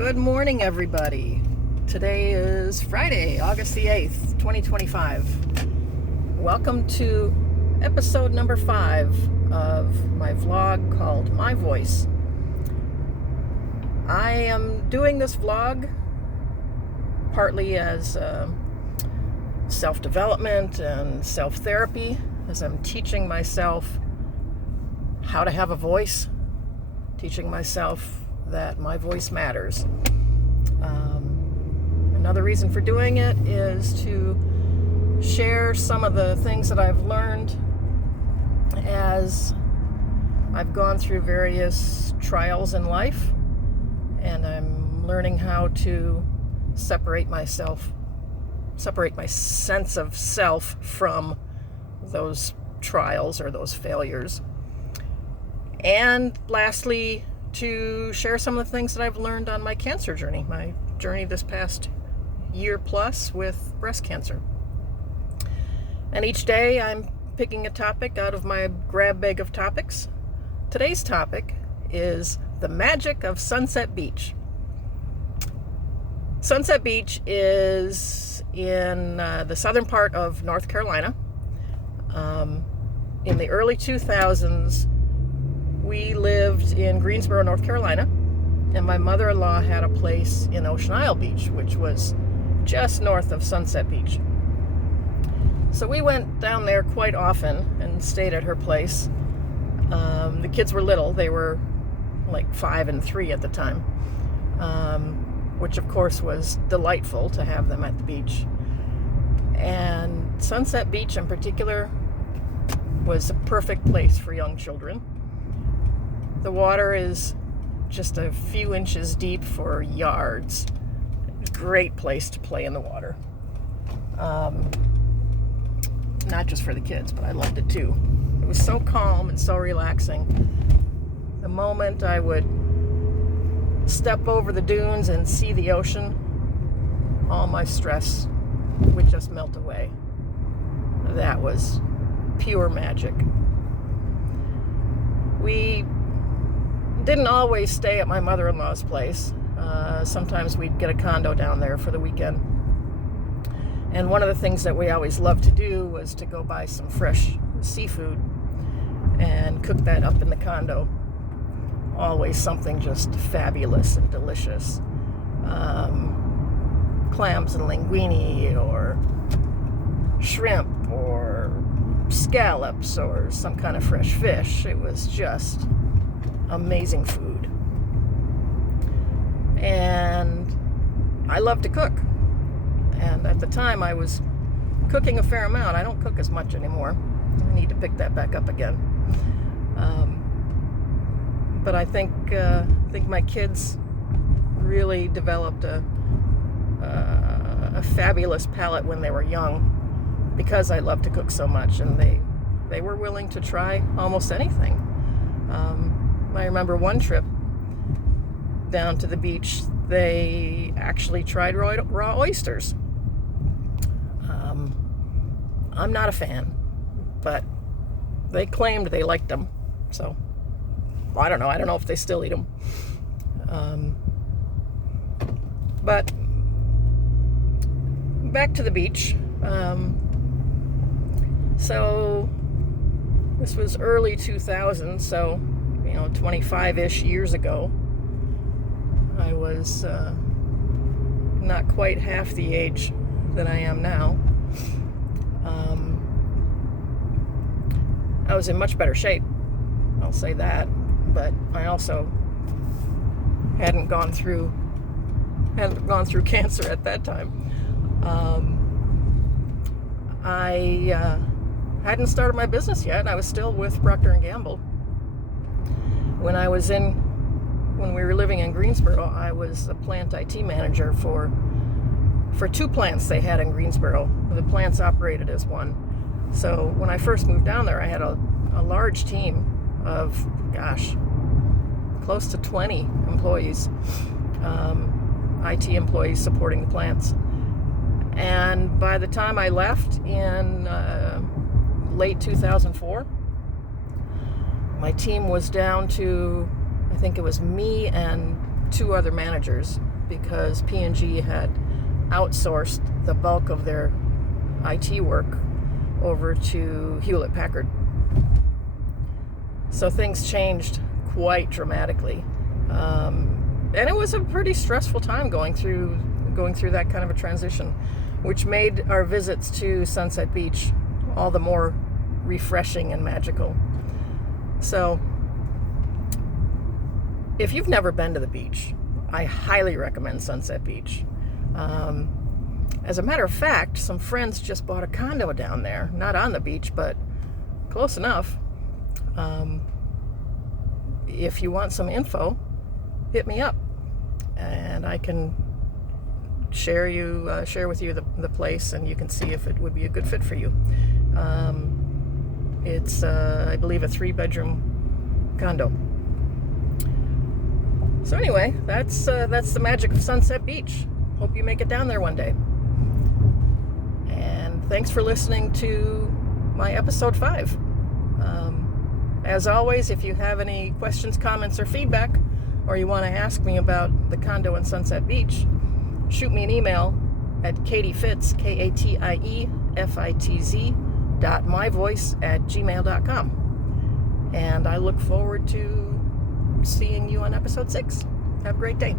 Good morning, everybody. Today is Friday, August the 8th, 2025. Welcome to episode number 5 of my vlog called My Voice. I am doing this vlog partly as self-development and self-therapy, as I'm teaching myself how to have a voice, teaching myself that my voice matters. Another reason for doing it is to share some of the things that I've learned as I've gone through various trials in life, and I'm learning how to separate my sense of self from those trials or those failures. And lastly, to share some of the things that I've learned on my cancer journey, my journey this past year plus with breast cancer. And each day I'm picking a topic out of my grab bag of topics. Today's topic is the magic of Sunset Beach. Sunset Beach is in the southern part of North Carolina. In the early 2000s, we lived in Greensboro, North Carolina, and my mother-in-law had a place in Ocean Isle Beach, which was just north of Sunset Beach. So we went down there quite often and stayed at her place. The kids were little. They were like 5 and 3 at the time, which of course was delightful to have them at the beach. And Sunset Beach in particular was a perfect place for young children. The water is just a few inches deep for yards. Great place to play in the water. Not just for the kids, but I loved it too. It was so calm and so relaxing. The moment I would step over the dunes and see the ocean, all my stress would just melt away. That was pure magic. We didn't always stay at my mother-in-law's place. Sometimes we'd get a condo down there for the weekend. And one of the things that we always loved to do was to go buy some fresh seafood and cook that up in the condo. Always something just fabulous and delicious. Clams and linguine, or shrimp, or scallops, or some kind of fresh fish. It was just amazing food. And I love to cook. And at the time I was cooking a fair amount. I don't cook as much anymore. I need to pick that back up again. But I think my kids really developed a fabulous palate when they were young, because I loved to cook so much, and they were willing to try almost anything. I remember one trip down to the beach, they actually tried raw oysters. I'm not a fan, but they claimed they liked them, so I don't know if they still eat them. But back to the beach. So this was early 2000s, so 25-ish years ago. I was not quite half the age that I am now. I was in much better shape, I'll say that, but I also hadn't gone through cancer at that time. I hadn't started my business yet. I was still with Procter & Gamble. When we were living in Greensboro, I was a plant IT manager for 2 plants they had in Greensboro. The plants operated as one. So when I first moved down there, I had a large team of, close to 20 employees, IT employees supporting the plants. And by the time I left in late 2004, my team was down to, I think it was me and 2 other managers. because P&G had outsourced the bulk of their IT work over to Hewlett-Packard. So things changed quite dramatically. And it was a pretty stressful time going through that kind of a transition, which made our visits to Sunset Beach all the more refreshing and magical. So if you've never been to the beach, I highly recommend Sunset Beach. As a matter of fact, some friends just bought a condo down there, not on the beach, but close enough. If you want some info, hit me up, and I can share with you the place, and you can see if it would be a good fit for you. It's I believe a 3-bedroom condo. So anyway, that's the magic of Sunset Beach. Hope you make it down there one day. And thanks for listening to my episode 5. As always, if you have any questions, comments, or feedback, or you want to ask me about the condo in Sunset Beach, shoot me an email at KatieFitz, KatieFitz.MyVoice@gmail.com. And I look forward to seeing you on episode 6. Have a great day.